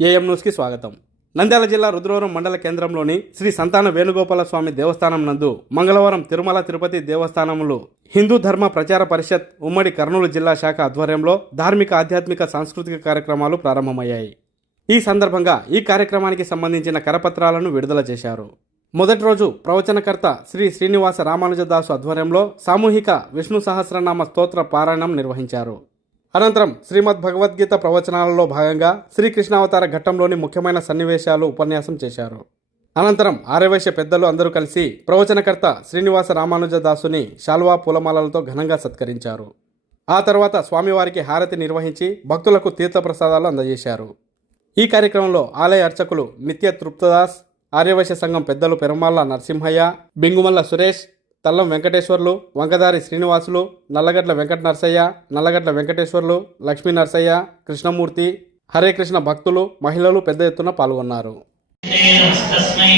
AM న్యూస్కి స్వాగతం. నంద్యాల జిల్లా రుద్రవరం మండల కేంద్రంలోని శ్రీ సంతాన వేణుగోపాల స్వామి దేవస్థానం నందు మంగళవారం తిరుమల తిరుపతి దేవస్థానంలో హిందూ ధర్మ ప్రచార పరిషత్ ఉమ్మడి కర్నూలు జిల్లా శాఖ ఆధ్వర్యంలో ధార్మిక ఆధ్యాత్మిక సాంస్కృతిక కార్యక్రమాలు ప్రారంభమయ్యాయి. ఈ సందర్భంగా ఈ కార్యక్రమానికి సంబంధించిన కరపత్రాలను విడుదల చేశారు. మొదటి రోజు ప్రవచనకర్త శ్రీ శ్రీనివాస రామానుజదాసు ఆధ్వర్యంలో సామూహిక విష్ణు సహస్రనామ స్తోత్ర పారాయణం నిర్వహించారు. అనంతరం శ్రీమద్ భగవద్గీత ప్రవచనాలలో భాగంగా శ్రీకృష్ణావతార ఘట్టంలోని ముఖ్యమైన సన్నివేశాలు ఉపన్యాసం చేశారు. అనంతరం ఆర్యవైశ్య పెద్దలు అందరూ కలిసి ప్రవచనకర్త శ్రీనివాస రామానుజదాసుని శాల్వా పూలమాలలతో ఘనంగా సత్కరించారు. ఆ తర్వాత స్వామివారికి హారతి నిర్వహించి భక్తులకు తీర్థప్రసాదాలు అందజేశారు. ఈ కార్యక్రమంలో ఆలయ అర్చకులు నిత్య తృప్తదాస్ ఆర్యవైశ్య సంఘం పెద్దలు పెరుమాళ్ళ నరసింహయ్య బింగుమల్ల సురేష్ తల్లం వెంకటేశ్వర్లు వంకదారి శ్రీనివాసులు నల్లగడ్ల వెంకట నరసయ్య నల్లగడ్ల వెంకటేశ్వర్లు లక్ష్మీ నరసయ్య కృష్ణమూర్తి హరే కృష్ణ భక్తులు మహిళలు పెద్ద ఎత్తున పాల్గొన్నారు. తస్మై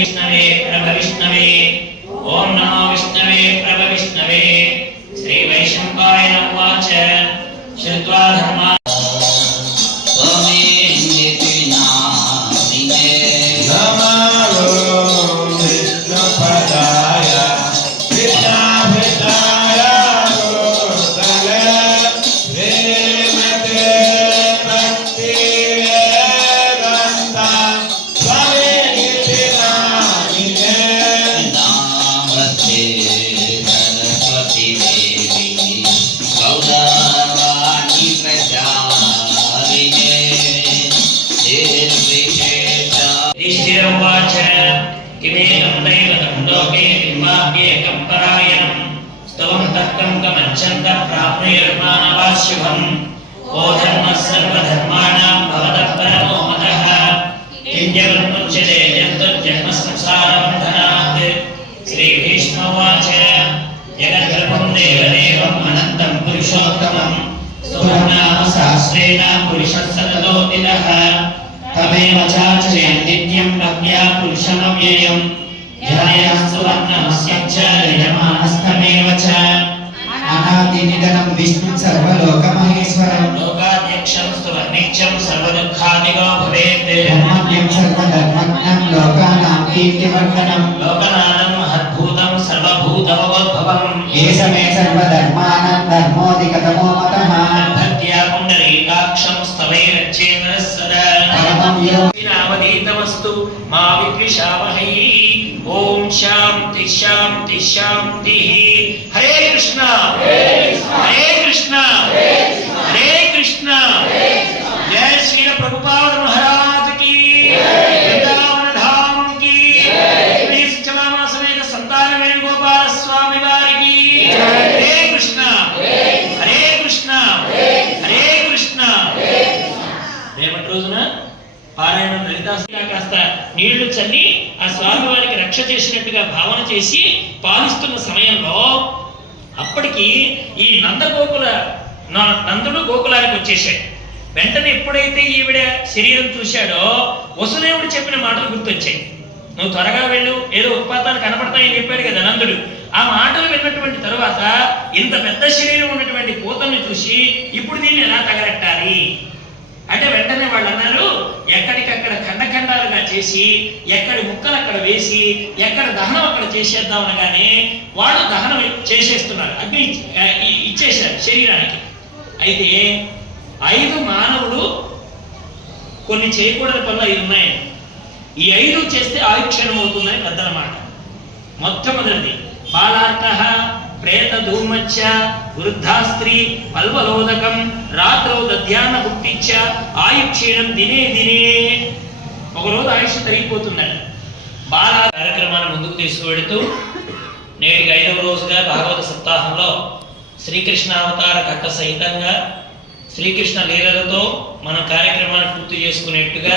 लोके दिवाभ्ये कम्परायणम् स्तवं तत्कं कमच्छन्तः प्राप्नुयुर्मानवाशुभम् को धर्मः सर्वधर्माणां भवतः परमो मतः किञ्जवन्मुच्यते यद्वज्जन्मसंसारबन्धनात् श्रीभीष्म उवाच जगद्गल्पं देवदेवम् अनन्तं पुरुषोत्तमं सुवर्णाम सहस्रेण पुरुषः सततोदितः तमेव चाचयन् नित्यं भव्या पुरुषमव्ययम् అనాదినిధనం విష్ణు సర్వలోకమహేశ్వరం. లోకాధ్యక్షం స్తువర్నిత్యం సర్వదుఃఖాదిగో భవేత్. బ్రహ్మణ్యం సర్వధర్మజ్ఞం లోకానాం కీర్తివర్ధనం. లోకనాథం మహద్భూతం సర్వభూతమవోద్భవం ఏషమే సర్వధర్మాణం ధర్మోధిగతమో మతః భక్త్యా పుండరీకాక్షం స్తవైరచ్చేంద్రः సదా పరమం యో అవధీతమస్తు మా విద్విషావహై ఓం శాంతి శాంతి శాంతి హరే కృష్ణ హరే కృష్ణ హరే కృష్ణ జయ శ్రీ ప్రభుపాద మహారాజ్కి వృందావన ధామ్కి శ్రీ సత్యనామ సంతాన వేణుగోపాల స్వామి వారికి హరే కృష్ణ హరే కృష్ణ హరే కృష్ణ రేపటి రోజున పారాయణ కాస్త నీళ్ళు చల్లి ఆ స్వామివారికి రక్ష చేసినట్టుగా భావన చేసి పాలిస్తున్న సమయంలో అప్పటికి ఈ నందగోకుల నందుడు గోకులానికి వచ్చేసాడు వెంటనే ఎప్పుడైతే ఈవిడ శరీరం చూశాడో వసుదేవుడు చెప్పిన మాటలు గుర్తొచ్చాయి. నువ్వు త్వరగా వెళ్ళు ఏదో ఉత్పాతాలు కనపడతాయని చెప్పాడు కదా నందుడు. ఆ మాటలు విన్నటువంటి తరువాత ఇంత పెద్ద శరీరం ఉన్నటువంటి పూతను చూసి ఇప్పుడు దీన్ని ఎలా తగలెట్టాలి? అంటే వెంటనే వాళ్ళు అన్నారు ఎక్కడికక్కడ ఖండఖండాలుగా చేసి ఎక్కడి ముక్కలు అక్కడ వేసి ఎక్కడ దహనం అక్కడ చేసేద్దాం అనగానే వాళ్ళు దహనం చేసేస్తున్నారు. అగ్ని ఇచ్చేసారు ఇచ్చేశారు శరీరానికి. అయితే ఐదు మానవులు కొన్ని చేయకూడని పనులు ఐదు ఉన్నాయి. ఈ ఐదు చేస్తే ఆయుక్షణం అవుతుందని పెద్దల మాట. మొట్టమొదటిది బాలార్త ప్రేత ధూమచ్చ వృద్ధా స్త్రీ పల్వలోదకం రాత్రౌ దధ్యాన భుక్తిచ్చ ఆయుక్షీణం దినే దినే. ఒకరోజు ఆయుష్ తగ్గిపోతుందండి బాల కార్యక్రమాన్ని ముందుకు తీసుకువెడుతూ నేటికి ఐదవ రోజుగా భాగవత సప్తాహంలో శ్రీకృష్ణ అవతార ఘట్ట సహితంగా శ్రీకృష్ణ లీలలతో మన కార్యక్రమాన్ని పూర్తి చేసుకునేట్టుగా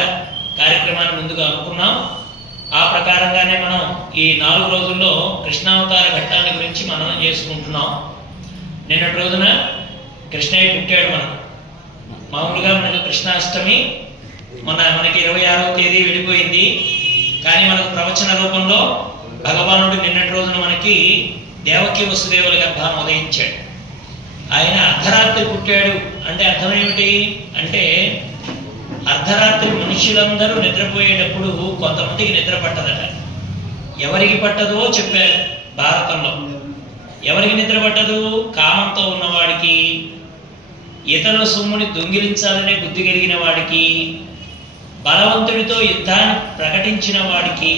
కార్యక్రమాన్ని ముందుగా అనుకున్నాం. ఆ ప్రకారంగానే మనం ఈ నాలుగు రోజుల్లో కృష్ణావతార ఘట్టాన్ని గురించి మనం చేసుకుంటున్నాం. నిన్నటి రోజున కృష్ణయ్య పుట్టాడు మనకు మామూలుగా మనకు కృష్ణాష్టమి. మన మనకి ఇరవై ఆరవ తేదీ వెళ్ళిపోయింది. కానీ మనకు ప్రవచన రూపంలో భగవానుడు నిన్నటి రోజున మనకి దేవకి వసుదేవుల గర్భాన్ని ఉదయించాడు. ఆయన అర్ధరాత్రి పుట్టాడు. అంటే అర్థం ఏమిటి? అంటే అర్ధరాత్రి మనుషులందరూ నిద్రపోయేటప్పుడు కొంతమందికి నిద్ర పట్టదట. ఎవరికి పట్టదో చెప్పారు భారతంలో. ఎవరికి నిద్ర పట్టదు కామంతో ఉన్నవాడికి ఇతరుల సొమ్ముని దొంగిలించాలనే బుద్ధి కలిగిన వాడికి. బలవంతుడితో యుద్ధాన్ని ప్రకటించిన వాడికి.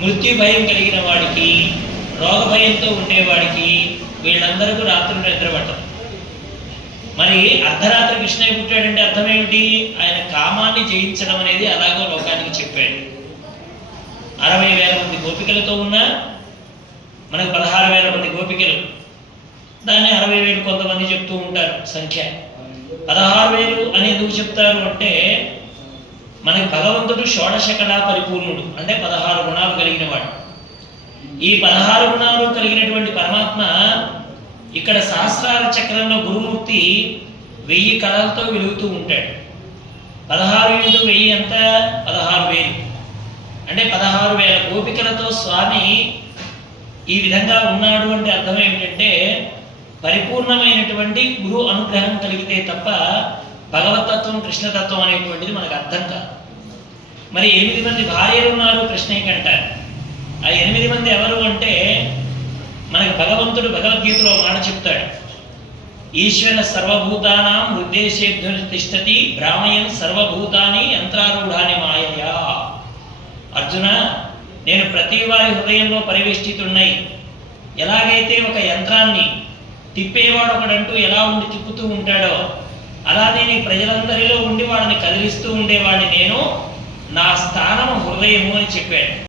మృత్యు భయం కలిగిన వాడికి. రోగ భయంతో ఉండేవాడికి వీళ్ళందరికీ రాత్రులు నిద్ర పట్టదు మరి అర్ధరాత్రి కృష్ణయ్య పుట్టాడంటే అర్థం ఏమిటి ఆయన కామాన్ని జయించడం అనేది అలాగో లోకానికి చెప్పాడు. అరవై వేల మంది గోపికలతో ఉన్న మనకు పదహారు వేల మంది గోపికలు. దాన్ని అరవై వేలు కొంతమంది చెప్తూ ఉంటారు సంఖ్య. పదహారు వేలు అని ఎందుకు చెప్తారు అంటే మనకి భగవంతుడు షోడశ కళా పరిపూర్ణుడు. అంటే పదహారు గుణాలు కలిగిన వాడు. ఈ పదహారు గుణాలు కలిగినటువంటి పరమాత్మ ఇక్కడ సహస్రార చక్రంలో గురుమూర్తి వెయ్యి కళలతో వెలుగుతూ ఉంటాడు. పదహారు ఇంటూ వెయ్యి ఎంత? పదహారు వేలు. అంటే పదహారు వేల గోపికలతో స్వామి ఈ విధంగా ఉన్నాడు అంటే అర్థం ఏమిటంటే పరిపూర్ణమైనటువంటి గురు అనుగ్రహం కలిగితే తప్ప భగవతత్వం కృష్ణతత్వం అనేటువంటిది మనకు అర్థం కాదు. మరి ఎనిమిది మంది భార్యలు ఉన్నారు కృష్ణయ్యకి అంటారు ఆ ఎనిమిది మంది ఎవరు అంటే మనకు భగవంతుడు భగవద్గీతలో మాట చెప్తాడు. ఈశ్వర సర్వభూతానాం హృదయశేభ్య తిష్టతి బ్రాహ్మయన్ సర్వభూతాని యంత్రారూఢాని మాయయా. అర్జున నేను ప్రతి వారి హృదయంలో పరివేష్టితున్నాయి ఎలాగైతే ఒక యంత్రాన్ని తిప్పేవాడు ఒకడంటూ ఎలా ఉండి తిప్పుతూ ఉంటాడో అలా నేను ప్రజలందరిలో ఉండి వాళ్ళని కదిలిస్తూ ఉండేవాడిని నేను నా స్థానం హృదయము అని చెప్పాడు.